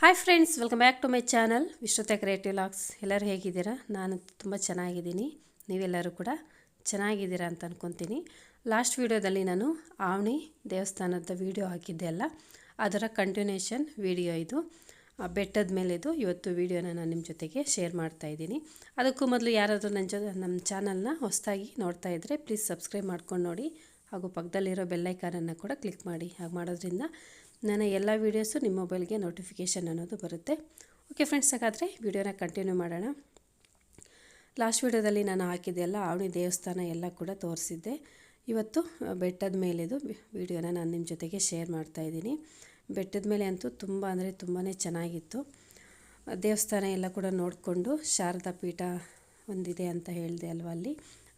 Hi friends, welcome back to my channel Vishruta creative logs. ಎಲ್ಲರೂ ಹೇಗಿದ್ದೀರಾ? ನಾನು ತುಂಬ ಚೆನ್ನಾಗಿದ್ದೀನಿ. ನೀವೆಲ್ಲರೂ ಕೂಡ ಚೆನ್ನಾಗಿದ್ದೀರಾ ಅಂತ ಅಂದ್ಕೊತೀನಿ. ಲಾಸ್ಟ್ ವೀಡಿಯೋದಲ್ಲಿ ನಾನು ಆವನಿ ದೇವಸ್ಥಾನದ ವೀಡಿಯೋ ಹಾಕಿದ್ದೆ ಅಲ್ಲ, ಅದರ ಕಂಟಿನ್ಯೂಷನ್ ವೀಡಿಯೋ ಇದು. ಬೆಟ್ಟದ ಮೇಲೆದು ಇವತ್ತು ವೀಡಿಯೋನ ನಾನು ನಿಮ್ಮ ಜೊತೆಗೆ ಶೇರ್ ಮಾಡ್ತಾಯಿದ್ದೀನಿ. ಅದಕ್ಕೂ ಮೊದಲು ಯಾರಾದರೂ ನಮ್ಮ ಚಾನಲ್ನ ಹೊಸದಾಗಿ ನೋಡ್ತಾ ಇದ್ದರೆ ಪ್ಲೀಸ್ ಸಬ್ಸ್ಕ್ರೈಬ್ ಮಾಡ್ಕೊಂಡು ನೋಡಿ, ಹಾಗೂ ಪಕ್ಕದಲ್ಲಿರೋ ಬೆಲ್ಲೈಕಾನನ್ನು ಕೂಡ ಕ್ಲಿಕ್ ಮಾಡಿ. ಹಾಗೆ ಮಾಡೋದ್ರಿಂದ ನನ್ನ ಎಲ್ಲ ವೀಡಿಯೋಸು ನಿಮ್ಮ ಮೊಬೈಲ್ಗೆ ನೋಟಿಫಿಕೇಷನ್ ಅನ್ನೋದು ಬರುತ್ತೆ. ಓಕೆ ಫ್ರೆಂಡ್ಸ್, ಹಾಗಾದರೆ ವೀಡಿಯೋನ ಕಂಟಿನ್ಯೂ ಮಾಡೋಣ. ಲಾಸ್ಟ್ ವೀಡಿಯೋದಲ್ಲಿ ನಾನು ಹಾಕಿದ್ದೆಲ್ಲ ಆವನಿ ದೇವಸ್ಥಾನ ಎಲ್ಲ ಕೂಡ ತೋರಿಸಿದ್ದೆ. ಇವತ್ತು ಬೆಟ್ಟದ ಮೇಲೆದು ವೀಡಿಯೋನ ನಾನು ನಿಮ್ಮ ಜೊತೆಗೆ ಶೇರ್ ಮಾಡ್ತಾಯಿದ್ದೀನಿ. ಬೆಟ್ಟದ ಮೇಲೆ ಅಂತೂ ತುಂಬ ಅಂದರೆ ತುಂಬಾ ಚೆನ್ನಾಗಿತ್ತು. ದೇವಸ್ಥಾನ ಎಲ್ಲ ಕೂಡ ನೋಡಿಕೊಂಡು ಶಾರದಾ ಪೀಠ ಒಂದಿದೆ ಅಂತ ಹೇಳಿದೆ ಅಲ್ವ, ಅಲ್ಲಿ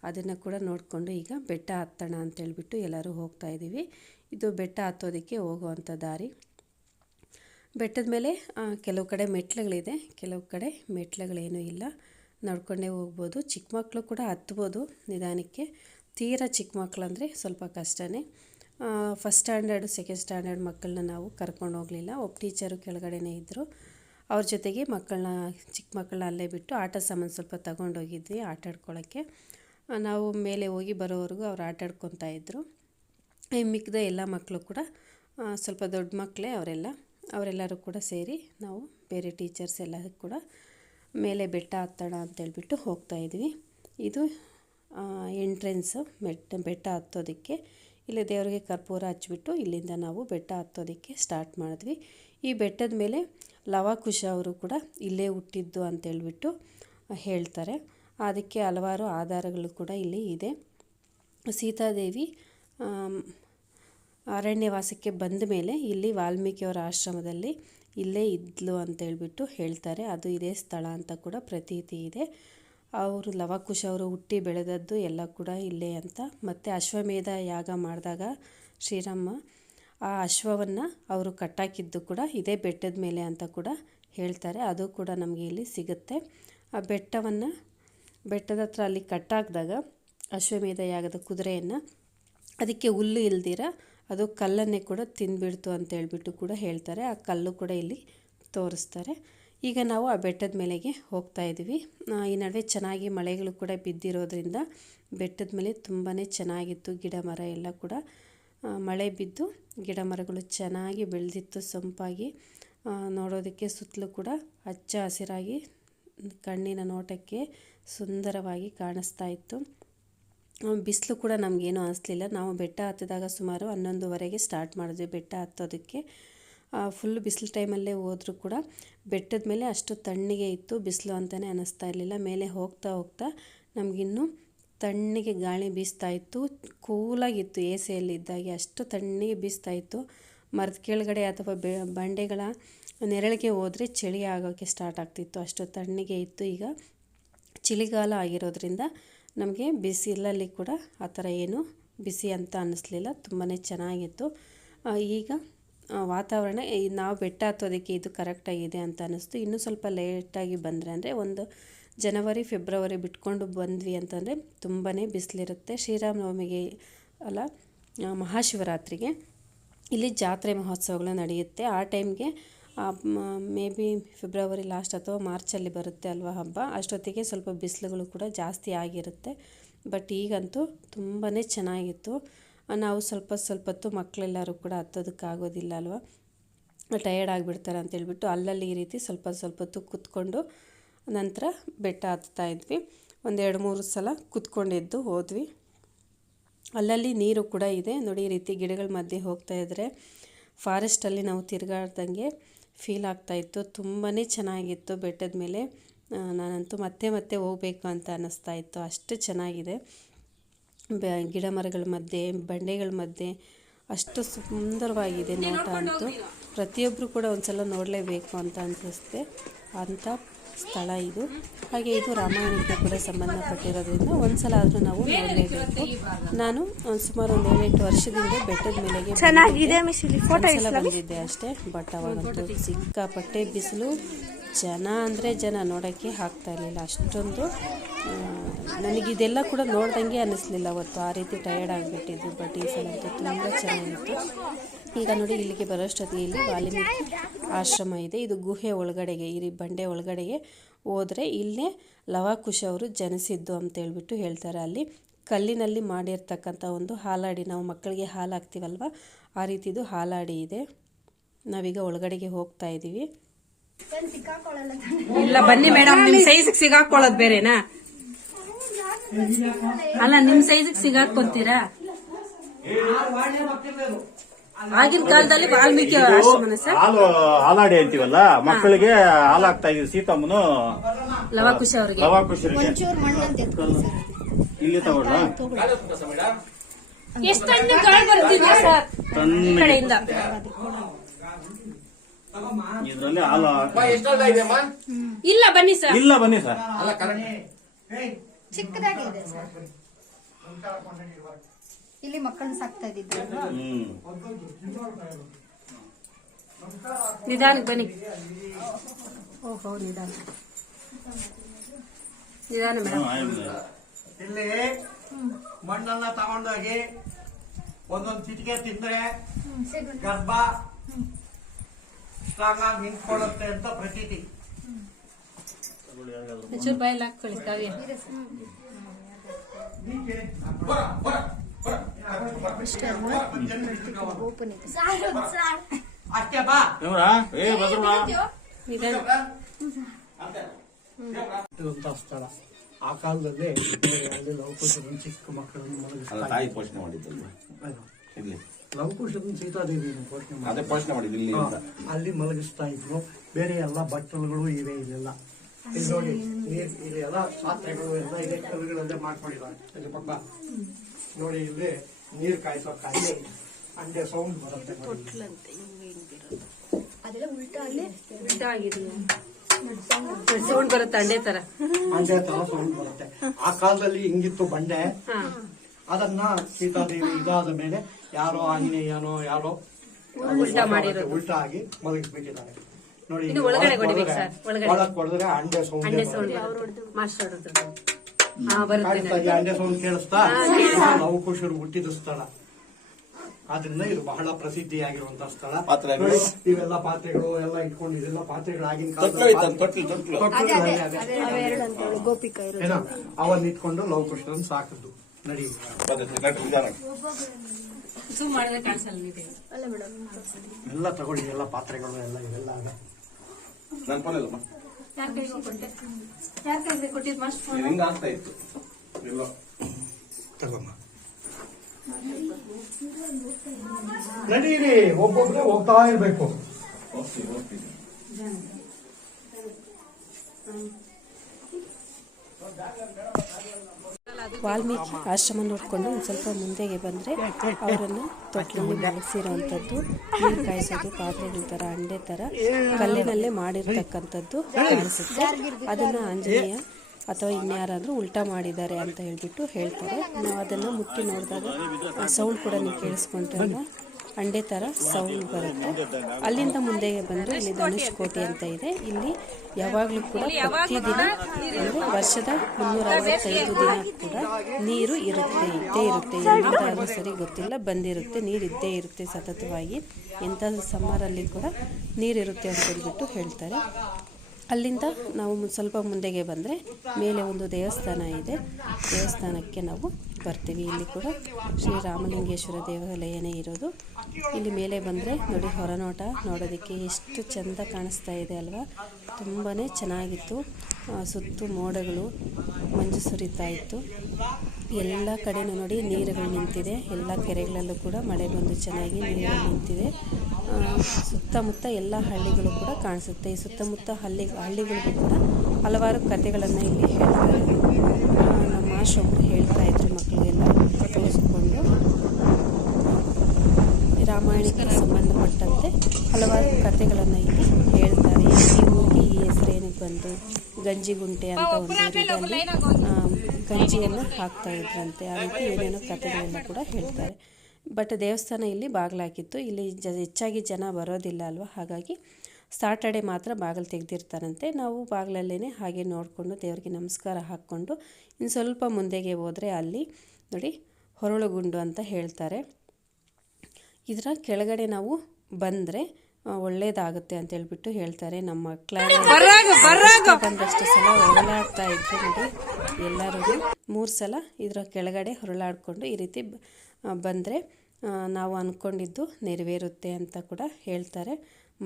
ಅದನ್ನು ಕೂಡ ನೋಡಿಕೊಂಡು ಈಗ ಬೆಟ್ಟ ಹತ್ತೋಣ ಅಂತೇಳ್ಬಿಟ್ಟು ಎಲ್ಲರೂ ಹೋಗ್ತಾಯಿದ್ದೀವಿ. ಇದು ಬೆಟ್ಟ ಹತ್ತೋದಕ್ಕೆ ಹೋಗುವಂಥ ದಾರಿ. ಬೆಟ್ಟದ ಮೇಲೆ ಕೆಲವು ಕಡೆ ಮೆಟ್ಲುಗಳಿದೆ, ಕೆಲವು ಕಡೆ ಮೆಟ್ಲುಗಳೇನೂ ಇಲ್ಲ, ನಡ್ಕೊಂಡೇ ಹೋಗ್ಬೋದು. ಚಿಕ್ಕ ಮಕ್ಕಳು ಕೂಡ ಹತ್ಬೋದು ನಿಧಾನಕ್ಕೆ. ತೀರಾ ಚಿಕ್ಕ ಮಕ್ಕಳು ಅಂದರೆ ಸ್ವಲ್ಪ ಕಷ್ಟನೇ. ಫಸ್ಟ್ ಸ್ಟ್ಯಾಂಡರ್ಡು ಸೆಕೆಂಡ್ ಸ್ಟ್ಯಾಂಡರ್ಡ್ ಮಕ್ಕಳನ್ನ ನಾವು ಕರ್ಕೊಂಡು ಹೋಗಲಿಲ್ಲ. ಒಬ್ಬ ಟೀಚರು ಕೆಳಗಡೆನೇ ಇದ್ದರು. ಅವ್ರ ಜೊತೆಗೆ ಚಿಕ್ಕ ಮಕ್ಕಳನ್ನ ಅಲ್ಲೇ ಬಿಟ್ಟು ಆಟ ಸಾಮಾನು ಸ್ವಲ್ಪ ತಗೊಂಡೋಗಿದ್ವಿ ಆಟ ಆಡ್ಕೊಳ್ಳೋಕ್ಕೆ. ನಾವು ಮೇಲೆ ಹೋಗಿ ಬರೋವರೆಗೂ ಅವ್ರು ಆಟ ಆಡ್ಕೊತಾ ಇದ್ದರು. ಮಿಕ್ಕಿದ ಎಲ್ಲ ಮಕ್ಕಳು ಕೂಡ ಸ್ವಲ್ಪ ದೊಡ್ಡ ಮಕ್ಕಳೇ ಅವರೆಲ್ಲರೂ ಕೂಡ ಸೇರಿ ನಾವು ಬೇರೆ ಟೀಚರ್ಸ್ ಎಲ್ಲ ಕೂಡ ಮೇಲೆ ಬೆಟ್ಟ ಹತ್ತೋಣ ಅಂತೇಳ್ಬಿಟ್ಟು ಹೋಗ್ತಾಯಿದ್ವಿ. ಇದು ಎಂಟ್ರೆನ್ಸು ಬೆಟ್ಟ ಹತ್ತೋದಕ್ಕೆ. ಇಲ್ಲಿ ದೇವರಿಗೆ ಕರ್ಪೂರ ಹಚ್ಬಿಟ್ಟು ಇಲ್ಲಿಂದ ನಾವು ಬೆಟ್ಟ ಹತ್ತೋದಕ್ಕೆ ಸ್ಟಾರ್ಟ್ ಮಾಡಿದ್ವಿ. ಈ ಬೆಟ್ಟದ ಮೇಲೆ ಲವಕುಶ ಅವರು ಕೂಡ ಇಲ್ಲೇ ಹುಟ್ಟಿದ್ದು ಅಂತೇಳ್ಬಿಟ್ಟು ಹೇಳ್ತಾರೆ. ಅದಕ್ಕೆ ಹಲವಾರು ಆಧಾರಗಳು ಕೂಡ ಇಲ್ಲಿ ಇದೆ. ಸೀತಾದೇವಿ ಅರಣ್ಯವಾಸಕ್ಕೆ ಬಂದ ಮೇಲೆ ಇಲ್ಲಿ ವಾಲ್ಮೀಕಿಯವರ ಆಶ್ರಮದಲ್ಲಿ ಇಲ್ಲೇ ಇದ್ಲು ಅಂತೇಳ್ಬಿಟ್ಟು ಹೇಳ್ತಾರೆ. ಅದು ಇದೇ ಸ್ಥಳ ಅಂತ ಕೂಡ ಪ್ರತೀತಿ ಇದೆ. ಅವರು ಲವಕುಶ ಅವರು ಹುಟ್ಟಿ ಬೆಳೆದದ್ದು ಎಲ್ಲ ಕೂಡ ಇಲ್ಲೇ ಅಂತ. ಮತ್ತು ಅಶ್ವಮೇಧ ಯಾಗ ಮಾಡಿದಾಗ ಶ್ರೀರಾಮ ಆ ಅಶ್ವವನ್ನು ಅವರು ಕಟ್ಟಾಕಿದ್ದು ಕೂಡ ಇದೇ ಬೆಟ್ಟದ ಮೇಲೆ ಅಂತ ಕೂಡ ಹೇಳ್ತಾರೆ. ಅದು ಕೂಡ ನಮಗೆ ಇಲ್ಲಿ ಸಿಗುತ್ತೆ. ಆ ಬೆಟ್ಟದ ಹತ್ರ ಅಲ್ಲಿ ಕಟ್ಟಾಕಿದಾಗ ಅಶ್ವಮೇಧ ಯಾಗದ ಕುದುರೆಯನ್ನು ಅದಕ್ಕೆ ಹುಲ್ಲು ಇಲ್ದಿರ ಅದು ಕಲ್ಲನ್ನೇ ಕೂಡ ತಿಂದುಬಿಡ್ತು ಅಂತೇಳ್ಬಿಟ್ಟು ಕೂಡ ಹೇಳ್ತಾರೆ. ಆ ಕಲ್ಲು ಕೂಡ ಇಲ್ಲಿ ತೋರಿಸ್ತಾರೆ. ಈಗ ನಾವು ಆ ಬೆಟ್ಟದ ಮೇಲೆಗೆ ಹೋಗ್ತಾಯಿದ್ವಿ. ಈ ನಡುವೆ ಚೆನ್ನಾಗಿ ಮಳೆಗಳು ಕೂಡ ಬಿದ್ದಿರೋದ್ರಿಂದ ಬೆಟ್ಟದ ಮೇಲೆ ತುಂಬಾ ಚೆನ್ನಾಗಿತ್ತು. ಗಿಡ ಮರ ಎಲ್ಲ ಕೂಡ ಮಳೆ ಬಿದ್ದು ಗಿಡ ಮರಗಳು ಚೆನ್ನಾಗಿ ಬೆಳೆದಿತ್ತು, ಸೊಂಪಾಗಿ. ನೋಡೋದಕ್ಕೆ ಸುತ್ತಲೂ ಕೂಡ ಹಚ್ಚ ಹಸಿರಾಗಿ ಕಣ್ಣಿನ ನೋಟಕ್ಕೆ ಸುಂದರವಾಗಿ ಕಾಣಿಸ್ತಾ ಇತ್ತು. ಬಿಸಿಲು ಕೂಡ ನಮಗೇನು ಅನಿಸ್ಲಿಲ್ಲ. ನಾವು ಬೆಟ್ಟ ಹತ್ತಿದಾಗ ಸುಮಾರು 11:30ಗೆ ಸ್ಟಾರ್ಟ್ ಮಾಡಿದ್ವಿ ಬೆಟ್ಟ ಹತ್ತೋದಕ್ಕೆ. ಫುಲ್ ಬಿಸಿಲು ಟೈಮಲ್ಲೇ ಹೋದರೂ ಕೂಡ ಬೆಟ್ಟದ ಮೇಲೆ ಅಷ್ಟು ತಣ್ಣಗೆ ಇತ್ತು, ಬಿಸಿಲು ಅಂತಲೇ ಅನ್ನಿಸ್ತಾ ಇರಲಿಲ್ಲ. ಮೇಲೆ ಹೋಗ್ತಾ ಹೋಗ್ತಾ ನಮಗಿನ್ನೂ ತಣ್ಣಗೆ ಗಾಳಿ ಬೀಸ್ತಾ ಇತ್ತು. ಕೂಲಾಗಿತ್ತು ಎ ಸಿಯಲ್ಲಿ ಇದ್ದಾಗೆ, ಅಷ್ಟು ತಣ್ಣಗೆ ಬೀಸ್ತಾ ಇತ್ತು. ಮರದ ಕೆಳಗಡೆ ಅಥವಾ ಬಂಡೆಗಳ ನೆರಳಿಗೆ ಹೋದರೆ ಚಳಿ ಆಗೋಕ್ಕೆ ಸ್ಟಾರ್ಟ್ ಆಗ್ತಿತ್ತು, ಅಷ್ಟು ತಣ್ಣಗೆ ಇತ್ತು. ಈಗ ಚಳಿಗಾಲ ಆಗಿರೋದ್ರಿಂದ ನಮಗೆ ಬಿಸಿಲಲ್ಲಿ ಕೂಡ ಆ ಥರ ಏನು ಬಿಸಿ ಅಂತ ಅನ್ನಿಸ್ಲಿಲ್ಲ, ತುಂಬಾ ಚೆನ್ನಾಗಿತ್ತು. ಈಗ ವಾತಾವರಣ ನಾವು ಬೆಟ್ಟ ಹತ್ತೋದಕ್ಕೆ ಇದು ಕರೆಕ್ಟಾಗಿದೆ ಅಂತ ಅನ್ನಿಸ್ತು. ಇನ್ನೂ ಸ್ವಲ್ಪ ಲೇಟಾಗಿ ಬಂದರೆ ಅಂದರೆ ಒಂದು ಜನವರಿ ಫೆಬ್ರವರಿ ಬಿಟ್ಕೊಂಡು ಬಂದ್ವಿ ಅಂತಂದರೆ ತುಂಬಾ ಬಿಸಿಲಿರುತ್ತೆ. ಶ್ರೀರಾಮನವಮಿಗೆ ಅಲ್ಲ, ಮಹಾಶಿವರಾತ್ರಿಗೆ ಇಲ್ಲಿ ಜಾತ್ರೆ ಮಹೋತ್ಸವಗಳು ನಡೆಯುತ್ತೆ. ಆ ಟೈಮ್ಗೆ ಮೇ ಬಿ ಫೆಬ್ರವರಿ ಲಾಸ್ಟ್ ಅಥವಾ ಮಾರ್ಚಲ್ಲಿ ಬರುತ್ತೆ ಅಲ್ವಾ ಹಬ್ಬ. ಅಷ್ಟೊತ್ತಿಗೆ ಸ್ವಲ್ಪ ಬಿಸಿಲುಗಳು ಕೂಡ ಜಾಸ್ತಿ ಆಗಿರುತ್ತೆ. ಬಟ್ ಈಗಂತೂ ತುಂಬಾ ಚೆನ್ನಾಗಿತ್ತು. ನಾವು ಸ್ವಲ್ಪ ಹೊತ್ತು ಮಕ್ಕಳೆಲ್ಲರೂ ಕೂಡ ಹತ್ತೋದಕ್ಕಾಗೋದಿಲ್ಲ ಅಲ್ವಾ, ಟಯರ್ಡ್ ಆಗಿಬಿಡ್ತಾರೆ ಅಂತೇಳ್ಬಿಟ್ಟು ಅಲ್ಲಲ್ಲಿ ಈ ರೀತಿ ಸ್ವಲ್ಪ ಹೊತ್ತು ಕೂತ್ಕೊಂಡು ನಂತರ ಬೆಟ್ಟ ಹತ್ತಾ ಇದ್ವಿ. 1-2-3 ಸಲ ಕೂತ್ಕೊಂಡಿದ್ದು ಹೋದ್ವಿ. ಅಲ್ಲಲ್ಲಿ ನೀರು ಕೂಡ ಇದೆ ನೋಡಿ. ಈ ರೀತಿ ಗಿಡಗಳ ಮಧ್ಯೆ ಹೋಗ್ತಾ ಇದ್ದರೆ ಫಾರೆಸ್ಟಲ್ಲಿ ನಾವು ತಿರುಗಾಡ್ದಂಗೆ ಫೀಲ್ ಆಗ್ತಾಯಿತ್ತು. ತುಂಬಾ ಚೆನ್ನಾಗಿತ್ತು ಬೆಟ್ಟದ ಮೇಲೆ. ನಾನಂತೂ ಮತ್ತೆ ಹೋಗಬೇಕು ಅಂತ ಅನ್ನಿಸ್ತಾ ಇತ್ತು, ಅಷ್ಟು ಚೆನ್ನಾಗಿದೆ. ಗಿಡ ಮರಗಳ ಮಧ್ಯೆ, ಬಂಡೆಗಳ ಮಧ್ಯೆ ಅಷ್ಟು ಸುಂದರವಾಗಿದೆ ನೋಟ. ಅಂತೂ ಪ್ರತಿಯೊಬ್ಬರು ಕೂಡ ಒಂದು ಸಲ ನೋಡಲೇಬೇಕು ಅಂತ ಅನಿಸುತ್ತೆ ಅಂಥ ಸ್ಥಳ ಇದು. ಹಾಗೆ ಇದು ರಾಮಾಯಣಕ್ಕೆ ಕೂಡ ಸಂಬಂಧಪಟ್ಟಿರೋದ್ರಿಂದ ಒಂದು ಸಲ ಆದರೂ ನಾವು ನೋಡಲೇಬೇಕು. ನಾನು ಸುಮಾರು 7-8 ವರ್ಷದಿಂದ ಬೆಟ್ಟದ ಮೇಲೆಗೆ ಸಲ ಬಂದಿದ್ದೆ ಅಷ್ಟೇ. ಬಟ್ ಅವಾಗಂತೂ ಸಿಕ್ಕಾಪಟ್ಟೆ ಬಿಸಿಲು, ಜನ ಅಂದರೆ ಜನ ನೋಡೋಕ್ಕೆ ಆಗ್ತಾ ಇರಲಿಲ್ಲ ಅಷ್ಟೊಂದು. ನನಗಿದೆಲ್ಲ ಕೂಡ ನೋಡ್ದಂಗೆ ಅನ್ನಿಸ್ಲಿಲ್ಲ ಅವತ್ತು, ಆ ರೀತಿ ಟಯರ್ಡ್ ಆಗಿಬಿಟ್ಟಿದ್ದು. ಬಟ್ ಈ ಸಲ ಅಂತೂ ತುಂಬ ಚೆನ್ನಾಗಿತ್ತು. ಈಗ ನೋಡಿ, ಇಲ್ಲಿಗೆ ಬರೋಷ್ಟೊತ್ತಿಗೆ ಇಲ್ಲಿ ಆಶ್ರಮ ಇದೆ. ಇದು ಗುಹೆ ಒಳಗಡೆಗೆ, ಈ ಬಂಡೆ ಒಳಗಡೆಗೆ ಹೋದರೆ ಇಲ್ಲೇ ಲವಕುಶ ಅವರು ಜನಿಸಿದ್ದು ಅಂತೇಳ್ಬಿಟ್ಟು ಹೇಳ್ತಾರೆ. ಅಲ್ಲಿ ಕಲ್ಲಿನಲ್ಲಿ ಮಾಡಿರ್ತಕ್ಕಂಥ ಒಂದು ಹಾಲಾಡಿ, ನಾವು ಮಕ್ಕಳಿಗೆ ಹಾಲು ಹಾಕ್ತೀವಲ್ವ ಆ ರೀತಿದು ಹಾಲಾಡಿ ಇದೆ. ನಾವೀಗ ಒಳಗಡೆಗೆ ಹೋಗ್ತಾ ಇದ್ದೀವಿ. ಇಲ್ಲ ಬನ್ನಿ ಮೇಡಮ್, ನಿಮ್ ಸೈಜ್ಗೆ ಸಿಗಾಕೊಳ್ಳೋದು ಬೇರೆನಾ? ಅಲ್ಲ ನಿಮ್ ಸೈಜ್ಗೆ ಸಿಗಾಕೊಂತೀರಾ? ಆಗಿನ ಕಾಲದಲ್ಲಿ ವಾಲ್ಮೀಕಿ ಆಶ್ರಮನ ಸರ್ ಹಾಲಾಡಿ ಅಂತೀವಲ್ಲ, ಮಕ್ಕಳಿಗೆ ಹಾಲು ಹಾಕ್ತಾ ಇದ್ವಿ. ಸೀತಮ್ಮನು ಲವಕುಶ ಅವರಿಗೆ ಇಲ್ಲಿ ತಗೊಳ್ಳ ಎಷ್ಟು ಗಾಳಿ ಬರ್ತಿದೆ ಸರ್ ಕಡೆಯಿಂದ. ಇದ್ರಲ್ಲಿ ಹಾಲು ಇಲ್ಲ ಬನ್ನಿ ಸರ್, ಇಲ್ಲ ಬನ್ನಿ ಸರ್. ಚಿಕ್ಕದಾಗಿದೆ ಸರ್. ಇಲ್ಲಿ ಮಕ್ಕಳನ್ನ ಸಾಕ್ತಾ ಇದ್ದಿದ್ದು. ನಿಧಾನಕ್ಕೆ ಬನ್ನಿ. ಓಹೋ ನಿಧಾನ ಮೇಡಮ್. ಇಲ್ಲಿ ಮಣ್ಣನ್ನ ತಗೊಂಡೋಗಿ ಒಂದೊಂದು ಚಿಟಿಕೆ ತಿಂದ್ರೆ ಗರ್ಭ ಸ್ಟ್ರಾಂಗ್ ಆಗಿ ನಿಂತ್ಕೊಳ್ಳುತ್ತೆ ಅಂತ ಪ್ರತೀತಿ. ಚೂರು ಬಾಯಲ್ಲಿ ಹಾಕೊಳ್ಳಿ ಕಾವ್ಯ. ಅಷ್ಟೇ ಬಾ ಸ್ಥಳ. ಆ ಕಾಲದಲ್ಲಿ ಲವಕುಶರನ್ನು ಚಿಕ್ಕ ಮಕ್ಕಳನ್ನು ತಾಯಿ ಪೋಷಣೆ ಮಾಡಿದ್ದಲ್ವ ಇಲ್ಲಿ, ಲವಕುಶರನ್ನು ಸೀತಾದೇವಿ ಪೋಷಣೆ ಮಾಡಿದ್ದು ಇಲ್ಲಿ ಅಲ್ಲಿ ಮಲಗಿಸ್ತಾ ಇದ್ರು. ಬೇರೆ ಎಲ್ಲ ಬಟ್ಟಲುಗಳು ಇವೆ ಇಲ್ಲೆಲ್ಲ. ಇಲ್ಲಿ ನೋಡಿ ಇಲ್ಲಿ ಎಲ್ಲ ಪಾತ್ರೆಗಳು ಎಲ್ಲ ಇದೆ, ಕಲ್ಲುಗಳಲ್ಲೇ ಮಾಡ್ಕೊಂಡಿದ್ದಾರೆ. ಇಲ್ಲಿ ಪಕ್ಕ ನೋಡಿ, ಇಲ್ಲಿ ನೀರು ಕಾಯಿಸೋಕೆ ಅಂಡೆ ಸೌಂಡ್ ಬರುತ್ತೆ. ಅದೆಲ್ಲ ಉಲ್ಟಾ ಅಲ್ಲಿ ಸೌಂಡ್ ಬರುತ್ತೆ, ಅಂಡೆ ತರ ಸೌಂಡ್ ಬರುತ್ತೆ. ಆ ಕಾಲದಲ್ಲಿ ಹಿಂಗಿತ್ತು ಬಂಡೆ. ಅದನ್ನ ಸೀತಾದೇವಿ ಇದಾದ ಮೇಲೆ ಯಾರೋ ಆಂಜನೇಯನೋ ಯಾರೋ ಉಲ್ಟಾ ಆಗಿ ಮಲಗಿಸ್ಬಿಟ್ಟಿದ್ದಾರೆ. ನೋಡಿ ಒಳಗೆ ಹೊಡೆದ್ರೆ ಅಂಡೆ ಸೌಂಡ್ ಅಂಡೆ ಸೌಂಡ್ ಕೇಳಿಸ್ತಾ ಲವಕುಶರು ಹುಟ್ಟಿದ ಸ್ಥಳ. ಆದ್ರಿಂದ ಇದು ಬಹಳ ಪ್ರಸಿದ್ಧಿಯಾಗಿರುವಂತಹ ಸ್ಥಳ. ಇವೆಲ್ಲ ಪಾತ್ರೆಗಳು ಎಲ್ಲ ಇಟ್ಕೊಂಡು, ಇದೆಲ್ಲ ಪಾತ್ರೆಗಳು ಆಗಿನ ಕಾಲ ಅವನ್ನ ಇಟ್ಕೊಂಡು ಲವಕುಶರನ್ನು ಸಾಕದ್ದು. ನಡಿ ಎಲ್ಲ ತಗೊಳ್ಳಿ, ಎಲ್ಲ ಪಾತ್ರೆಗಳು ಎಲ್ಲ ಇವೆಲ್ಲ ತಗೊಮ್ಮ. ನಡೀರಿ, ಒಬ್ಬೊಬ್ರೆ ಹೋಗ್ತಾ ಇರ್ಬೇಕು. ವಾಲ್ಮೀಕಿ ಆಶ್ರಮ ನೋಡಿಕೊಂಡು ಒಂದು ಸ್ವಲ್ಪ ಮುಂದೆಗೆ ಬಂದರೆ ಅವರನ್ನು ತೊಟ್ಟಿಲಲ್ಲಿ ಮಲಗಿಸಿರೋವಂಥದ್ದು, ನೀರು ಕಾಯಿಸೋದು, ಪಾತ್ರೆಗಳ ಥರ ಅಂಡೆ ಥರ ಕಲ್ಲಿನಲ್ಲೇ ಮಾಡಿರ್ತಕ್ಕಂಥದ್ದು ಕಾಣಿಸುತ್ತೆ. ಅದನ್ನು ಆಂಜನೇಯ ಅಥವಾ ಇನ್ಯಾರಾದರೂ ಉಲ್ಟಾ ಮಾಡಿದ್ದಾರೆ ಅಂತ ಹೇಳ್ಬಿಟ್ಟು ಹೇಳ್ತಾರೆ. ನಾವು ಅದನ್ನು ಮುಟ್ಟಿ ನೋಡಿದಾಗ ಸೌಂಡ್ ಕೂಡ ನೀವು ಕೇಳಿಸ್ಕೊಂಡ್ರೆ ಅಂಡೆ ಥರ ಸೌಂಡ್ ಬರುತ್ತೆ. ಅಲ್ಲಿಂದ ಮುಂದೆಗೆ ಬಂದರೆ ಇಲ್ಲಿ ಧನುಷ್ಕೋಟೆ ಅಂತ ಇದೆ. ಇಲ್ಲಿ ಯಾವಾಗಲೂ ಕೂಡ ಪ್ರತಿದಿನ ಅಂದರೆ ವರ್ಷದ 365 ದಿನ ಕೂಡ ನೀರು ಇದ್ದೇ ಇರುತ್ತೆ. ಎಲ್ಲಿಂದಾದರೂ ಸರಿ ಗೊತ್ತಿಲ್ಲ, ಬಂದಿರುತ್ತೆ, ನೀರು ಇದ್ದೇ ಇರುತ್ತೆ ಸತತವಾಗಿ. ಎಂಥ ಸಮ್ಮರಲ್ಲಿ ಕೂಡ ನೀರಿರುತ್ತೆ ಅಂತ ಹೇಳ್ಬಿಟ್ಟು ಹೇಳ್ತಾರೆ. ಅಲ್ಲಿಂದ ನಾವು ಸ್ವಲ್ಪ ಮುಂದೆಗೆ ಬಂದರೆ ಮೇಲೆ ಒಂದು ದೇವಸ್ಥಾನ ಇದೆ. ದೇವಸ್ಥಾನಕ್ಕೆ ನಾವು ಬರ್ತೀವಿ. ಇಲ್ಲಿ ಕೂಡ ಶ್ರೀರಾಮಲಿಂಗೇಶ್ವರ ದೇವಾಲಯನೇ ಇರೋದು. ಇಲ್ಲಿ ಮೇಲೆ ಬಂದರೆ ನೋಡಿ, ಹೊರನೋಟ ನೋಡೋದಕ್ಕೆ ಎಷ್ಟು ಚೆಂದ ಕಾಣಿಸ್ತಾ ಇದೆ ಅಲ್ವಾ. ತುಂಬಾ ಚೆನ್ನಾಗಿತ್ತು. ಸುತ್ತು ಮೋಡಗಳು, ಮಂಜು ಸುರಿತಾ ಇತ್ತು. ಎಲ್ಲ ಕಡೆನೂ ನೋಡಿ ನೀರುಗಳು ನಿಂತಿದೆ. ಎಲ್ಲ ಕೆರೆಗಳಲ್ಲೂ ಕೂಡ ಮಳೆ ಬಂದು ಚೆನ್ನಾಗಿ ನೀರುಗಳು ನಿಂತಿದೆ. ಸುತ್ತಮುತ್ತ ಎಲ್ಲ ಹಳ್ಳಿಗಳು ಕೂಡ ಕಾಣಿಸುತ್ತೆ. ಈ ಸುತ್ತಮುತ್ತ ಹಳ್ಳಿಗಳಿಗೂ ಕೂಡ ಹಲವಾರು ಕಥೆಗಳನ್ನು ಇಲ್ಲಿ ಹೇಳ್ತಾರೆ. ನಮ್ಮ ಮಾಸ್ಟ್ರೊಬ್ಬರು ಹೇಳ್ತಾ ಇದ್ರು ಮಕ್ಕಳಿಗೆಲ್ಲ ತೋರಿಸ್ಕೊಂಡು. ರಾಮಾಯಣಕ್ಕೆ ಸಂಬಂಧಪಟ್ಟಂತೆ ಹಲವಾರು ಕಥೆಗಳನ್ನು ಇಲ್ಲಿ ಹೇಳ್ತಾರೆ. ಈ ಊರಿಗೆ ಈ ಹೆಸರೇನಿಗೆ ಬಂದು ಗಂಜಿಗುಂಟೆ ಅಂತ ಒಂದು ಊರಿನಲ್ಲಿ ಗಂಜಿಯನ್ನು ಹಾಕ್ತಾ ಇದ್ರಂತೆ. ಆ ರೀತಿ ಏನೇನೋ ಕಥೆಗಳೆಲ್ಲ ಕೂಡ ಹೇಳ್ತಾರೆ. ಬಟ್ ದೇವಸ್ಥಾನ ಇಲ್ಲಿ ಬಾಗಿಲಾಕಿತ್ತು. ಇಲ್ಲಿ ಹೆಚ್ಚಾಗಿ ಜನ ಬರೋದಿಲ್ಲ ಅಲ್ವಾ, ಹಾಗಾಗಿ ಸಾಟರ್ಡೆ ಮಾತ್ರ ಬಾಗಿಲು ತೆಗೆದಿರ್ತಾರಂತೆ. ನಾವು ಬಾಗಿಲಲ್ಲೇ ಹಾಗೆ ನೋಡಿಕೊಂಡು ದೇವರಿಗೆ ನಮಸ್ಕಾರ ಹಾಕ್ಕೊಂಡು ಇನ್ನು ಸ್ವಲ್ಪ ಮುಂದೆಗೆ ಹೋದರೆ ಅಲ್ಲಿ ನೋಡಿ ಹೊರಳುಗುಂಡು ಅಂತ ಹೇಳ್ತಾರೆ. ಇದರ ಕೆಳಗಡೆ ನಾವು ಬಂದರೆ ಒಳ್ಳೇದಾಗುತ್ತೆ ಅಂತ ಹೇಳ್ಬಿಟ್ಟು ಹೇಳ್ತಾರೆ. ನಮ್ಮ ಮಕ್ಕಳ ಬಂದಷ್ಟು ಸಲ ಹೊರಳಾಡ್ತಾ ಇದ್ರು ನೋಡಿ. ಎಲ್ಲರೂ 3 ಸಲ ಇದರ ಕೆಳಗಡೆ ಹೊರಳಾಡಿಕೊಂಡು ಈ ರೀತಿ ಬಂದರೆ ನಾವು ಅಂದ್ಕೊಂಡಿದ್ದು ನೆರವೇರುತ್ತೆ ಅಂತ ಕೂಡ ಹೇಳ್ತಾರೆ.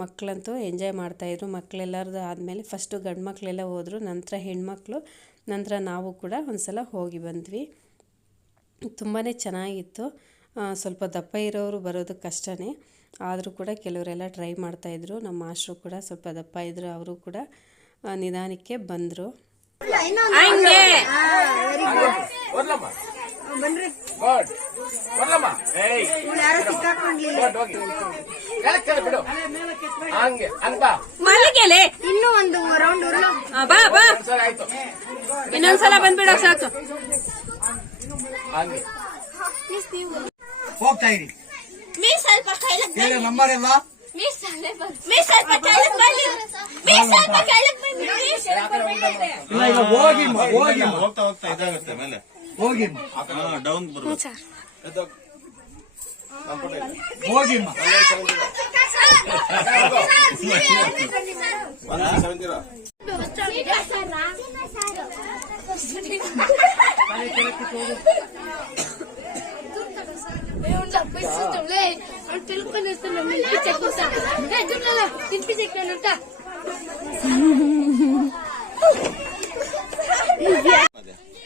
ಮಕ್ಕಳಂತೂ ಎಂಜಾಯ್ ಮಾಡ್ತಾಯಿದ್ರು. ಮಕ್ಕಳೆಲ್ಲರದು ಆದಮೇಲೆ ಫಸ್ಟು ಗಂಡು ಮಕ್ಕಳೆಲ್ಲ ಹೋದರು, ನಂತರ ಹೆಣ್ಮಕ್ಳು, ನಂತರ ನಾವು ಕೂಡ ಒಂದು ಸಲ ಹೋಗಿ ಬಂದ್ವಿ. ತುಂಬಾ ಚೆನ್ನಾಗಿತ್ತು. ಸ್ವಲ್ಪ ದಪ್ಪ ಇರೋರು ಬರೋದು ಕಷ್ಟನೇ, ಆದರೂ ಕೂಡ ಕೆಲವರೆಲ್ಲ ಟ್ರೈ ಮಾಡ್ತಾಯಿದ್ರು. ನಮ್ಮ ಮಾಸ್ಟ್ರು ಕೂಡ ಸ್ವಲ್ಪ ದಪ್ಪ ಇದ್ದರು, ಅವರು ಕೂಡ ನಿಧಾನಕ್ಕೆ ಬಂದರು. ಇನ್ನೂ ಒಂದು ರೌಂಡ್ ಇನ್ನೊಂದ್ಸಲ ಬಂದ್ಬಿಡ ಸಾಕು. ಹೋಗ್ತಾ ಇರಿ ನಂಬರ್ ಎಲ್ಲ ಹೋಗಿ ಹೋಗ್ತಾ ಹೋಗ್ತಾ ಇದಾಗುತ್ತೆ ಮೇಲೆ ಹೋಗಿ ಡೌನ್ ಬರ್ಬೋದು. ಹೋಗಿ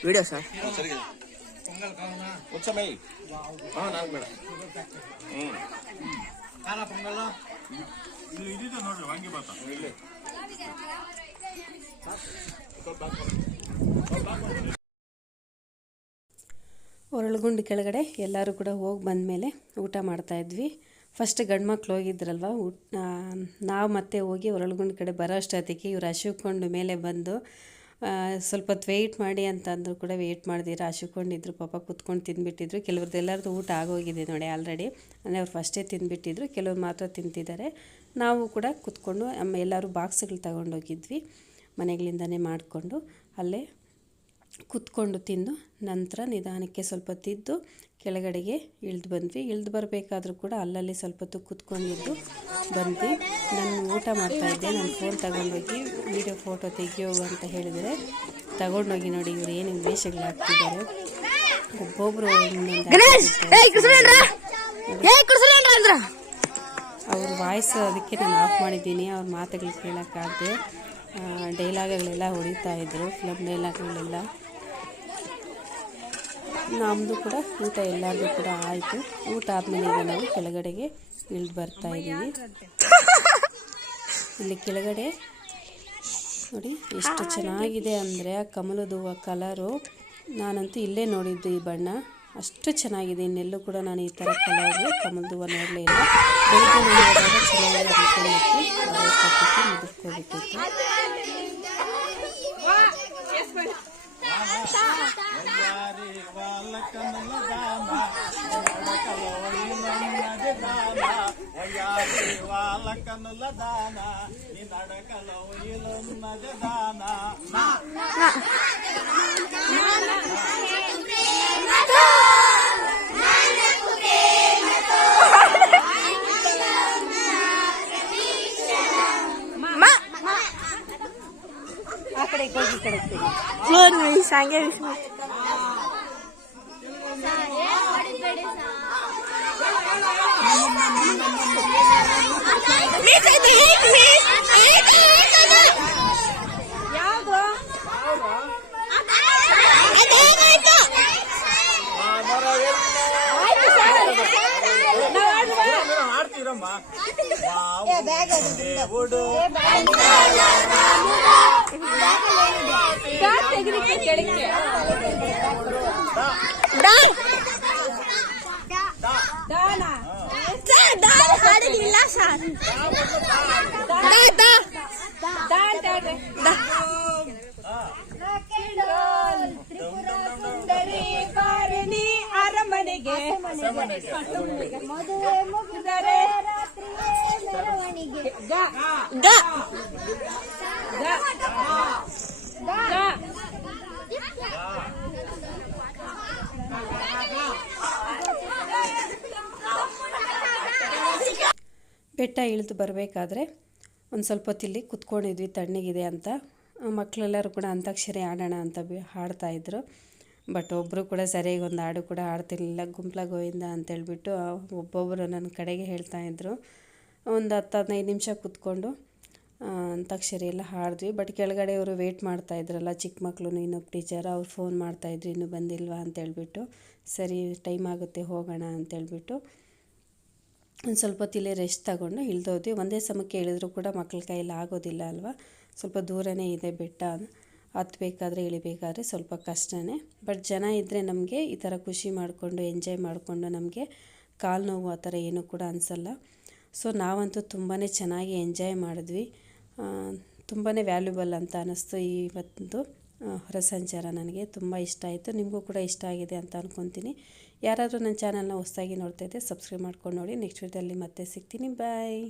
ವಿಡಿಯೋ ಸರ್ ನಾನು ಬೇಡ ಖಾರ ಪೊಂಗಲ್ ಇದಿದೆ ನೋಡ್ರಿ ವಾಂಗಿ ಬಾತ ಇಲ್ಲಿ ಹೊರಳುಗುಂಡು ಕೆಳಗಡೆ ಎಲ್ಲರೂ ಕೂಡ ಹೋಗಿ ಬಂದಮೇಲೆ ಊಟ ಮಾಡ್ತಾಯಿದ್ವಿ. ಫಸ್ಟ್ ಗಂಡು ಮಕ್ಳು ಹೋಗಿದ್ರಲ್ವ, ನಾವು ಮತ್ತೆ ಹೋಗಿ ಹೊರಳುಗುಂಡು ಕಡೆ ಬರೋ ಅಷ್ಟೊತ್ತಿಗೆ ಇವ್ರು ಹಸಿಕೊಂಡು ಮೇಲೆ ಬಂದು ಸ್ವಲ್ಪ ಹೊತ್ತು ವೆಯ್ಟ್ ಮಾಡಿ ಅಂತಂದ್ರು ಕೂಡ ವೆಯ್ಟ್ ಮಾಡ್ದಿರ ಹಸಿಕೊಂಡಿದ್ರು. ಪಾಪ ಕುತ್ಕೊಂಡು ತಿಂದುಬಿಟ್ಟಿದ್ರು. ಕೆಲವ್ರದ್ದು ಎಲ್ಲರದ್ದು ಊಟ ಆಗೋಗಿದೆ ನೋಡಿ ಆಲ್ರೆಡಿ, ಅಂದರೆ ಅವ್ರು ಫಸ್ಟೇ ತಿಂದುಬಿಟ್ಟಿದ್ರು, ಕೆಲವ್ರು ಮಾತ್ರ ತಿಂತಿದ್ದಾರೆ. ನಾವು ಕೂಡ ಕುತ್ಕೊಂಡು ಎಲ್ಲರೂ ಬಾಕ್ಸ್ಗಳು ತಗೊಂಡೋಗಿದ್ವಿ ಮನೆಗಳಿಂದನೇ ಮಾಡಿಕೊಂಡು. ಅಲ್ಲೇ ಕುತ್ಕೊಂಡು ತಿಂದು ನಂತರ ನಿಧಾನಕ್ಕೆ ಸ್ವಲ್ಪ ತಿದ್ದು ಕೆಳಗಡೆಗೆ ಇಳಿದು ಬಂದ್ವಿ. ಇಳಿದು ಬರಬೇಕಾದ್ರೂ ಕೂಡ ಅಲ್ಲಲ್ಲಿ ಸ್ವಲ್ಪ ಹೊತ್ತು ಕುತ್ಕೊಂಡಿದ್ದು ಬಂದ್ವಿ. ನಾನು ಊಟ ಮಾಡ್ತಾಯಿದ್ದೆ, ನನ್ನ ಫೋನ್ ತಗೊಂಡೋಗಿ ವೀಡಿಯೋ ಫೋಟೋ ತೆಗಿಯೋ ಅಂತ ಹೇಳಿದರೆ ತಗೊಂಡೋಗಿ ನೋಡಿ ಇವ್ರು ಏನೇನು ವೇಷಗಳು ಹಾಕ್ತಿದ್ದಾರೆ. ಒಬ್ಬೊಬ್ಬರು ಅವ್ರ ವಾಯ್ಸ್ ಅದಕ್ಕೆ ನಾನು ಆಫ್ ಮಾಡಿದ್ದೀನಿ. ಅವ್ರ ಮಾತುಗಳು ಕೇಳೋಕ್ಕಾಗದೆ ಡೈಲಾಗ್ಗಳೆಲ್ಲ ಹೊಡಿತಾ ಇದ್ರು, ಫಿಲಮ್ ಡೈಲಾಗ್ಗಳೆಲ್ಲ. ನಮ್ಮದು ಕೂಡ ಊಟ ಎಲ್ಲರಿಗೂ ಕೂಡ ಆಯಿತು. ಊಟ ಆದಮೇಲೆ ಈಗ ನಾವು ಕೆಳಗಡೆಗೆ ಇಳಿದು ಬರ್ತಾ ಇದ್ದೀವಿ. ಇಲ್ಲಿ ಕೆಳಗಡೆ ನೋಡಿ ಎಷ್ಟು ಚೆನ್ನಾಗಿದೆ ಅಂದರೆ ಆ ಕಮಲದ ಹೂವು ಕಲರು. ನಾನಂತೂ ಇಲ್ಲೇ ನೋಡಿದ್ದು ಈ ಬಣ್ಣ, ಅಷ್ಟು ಚೆನ್ನಾಗಿದೆ. ಇನ್ನೆಲ್ಲೂ ಕೂಡ ನಾನು ಈ ಥರ ಕಲರ್ ಕಮಲದ ಹೂವು ನೋಡಲೇ ಇಲ್ಲ. ಬೆಳಿಗ್ಗೆ ನೋಡಿದಾಗ ಚೆನ್ನಾಗಿ ಅನ್ಕೊಂಡ್ಬಿಟ್ಟು ಮುದುಕೋಬಿಟ್ಟಿತ್ತು. ಆ ಕಡೆ ಈ ಕಡೆ ನೋಡಿ ಸಾಂಗೆ ಅರಮನೆಗೆ ಮದುವೆ ಮುಗಿದರೆ ಬೆಟ್ಟ ಇಳಿದು ಬರಬೇಕಾದ್ರೆ ಒಂದು ಸ್ವಲ್ಪ ಹೊತ್ತಿಲ್ಲಿ ಕುತ್ಕೊಂಡಿದ್ವಿ ತಣ್ಣಗಿದೆ ಅಂತ. ಮಕ್ಕಳೆಲ್ಲರೂ ಕೂಡ ಅಂತಾಕ್ಷರಿ ಆಡೋಣ ಅಂತ ಹಾಡ್ತಾಯಿದ್ರು. ಬಟ್ ಒಬ್ಬರು ಕೂಡ ಸರಿಯಾಗಿ ಒಂದು ಹಾಡು ಕೂಡ ಆಡ್ತಿರ್ಲಿಲ್ಲ. ಗುಂಪ್ಲ ಗೋವಿಂದ ಅಂತೇಳ್ಬಿಟ್ಟು ಒಬ್ಬೊಬ್ಬರು ನನ್ನ ಕಡೆಗೆ ಹೇಳ್ತಾಯಿದ್ರು. ಒಂದು 10-15 ನಿಮಿಷ ಕೂತ್ಕೊಂಡು ಅಂತಾಕ್ಷರಿ ಎಲ್ಲ ಹಾಡಿದ್ವಿ. ಬಟ್ ಕೆಳಗಡೆ ಅವರು ವೆಯ್ಟ್ ಮಾಡ್ತಾಯಿದ್ರಲ್ಲ ಚಿಕ್ಕ ಮಕ್ಕಳು, ಇನ್ನೊಬ್ಬ ಟೀಚರ್ ಅವ್ರು ಫೋನ್ ಮಾಡ್ತಾಯಿದ್ರು ಇನ್ನೂ ಬಂದಿಲ್ವಾ ಅಂತೇಳ್ಬಿಟ್ಟು. ಸರಿ ಟೈಮ್ ಆಗುತ್ತೆ ಹೋಗೋಣ ಅಂತೇಳ್ಬಿಟ್ಟು ಒಂದು ಸ್ವಲ್ಪ ಹೊತ್ತಿಲ್ಲೇ ರೆಸ್ಟ್ ತಗೊಂಡು ಇಳಿದೋದ್ವಿ. ಒಂದೇ ಸಮಕ್ಕೆ ಇಳಿದ್ರೂ ಕೂಡ ಮಕ್ಕಳ ಕೈಯಲ್ಲಿ ಆಗೋದಿಲ್ಲ ಅಲ್ವಾ, ಸ್ವಲ್ಪ ದೂರನೇ ಇದೆ ಬೆಟ್ಟ. ಹತ್ತಬೇಕಾದ್ರೆ ಇಳಿಬೇಕಾದ್ರೆ ಸ್ವಲ್ಪ ಕಷ್ಟನೇ. ಬಟ್ ಜನ ಇದ್ದರೆ ನಮಗೆ ಈ ಥರ ಖುಷಿ ಮಾಡಿಕೊಂಡು ಎಂಜಾಯ್ ಮಾಡಿಕೊಂಡು ನಮಗೆ ಕಾಲು ನೋವು ಆ ಥರ ಏನೂ ಕೂಡ ಅನಿಸಲ್ಲ. ಸೊ ನಾವಂತೂ ತುಂಬಾ ಚೆನ್ನಾಗಿ ಎಂಜಾಯ್ ಮಾಡಿದ್ವಿ. ತುಂಬಾ ವ್ಯಾಲ್ಯೂಬಲ್ ಅಂತ ಅನ್ನಿಸ್ತು ಇವತ್ತು ಹೊರ ಸಂಚಾರ. ನನಗೆ ತುಂಬ ಇಷ್ಟ ಆಯಿತು. ನಿಮಗೂ ಕೂಡ ಇಷ್ಟ ಆಗಿದೆ ಅಂತ ಅಂದ್ಕೊತೀನಿ. ಯಾರಾದರೂ ನನ್ನ ಚಾನಲ್ನ ಹೊಸದಾಗಿ ನೋಡ್ತಾಯಿದ್ದೆ ಸಬ್ಸ್ಕ್ರೈಬ್ ಮಾಡ್ಕೊಂಡು ನೋಡಿ. ನೆಕ್ಸ್ಟ್ ವಿಡಿಯೋದಲ್ಲಿ ಮತ್ತೆ ಸಿಗ್ತೀನಿ. ಬಾಯ್.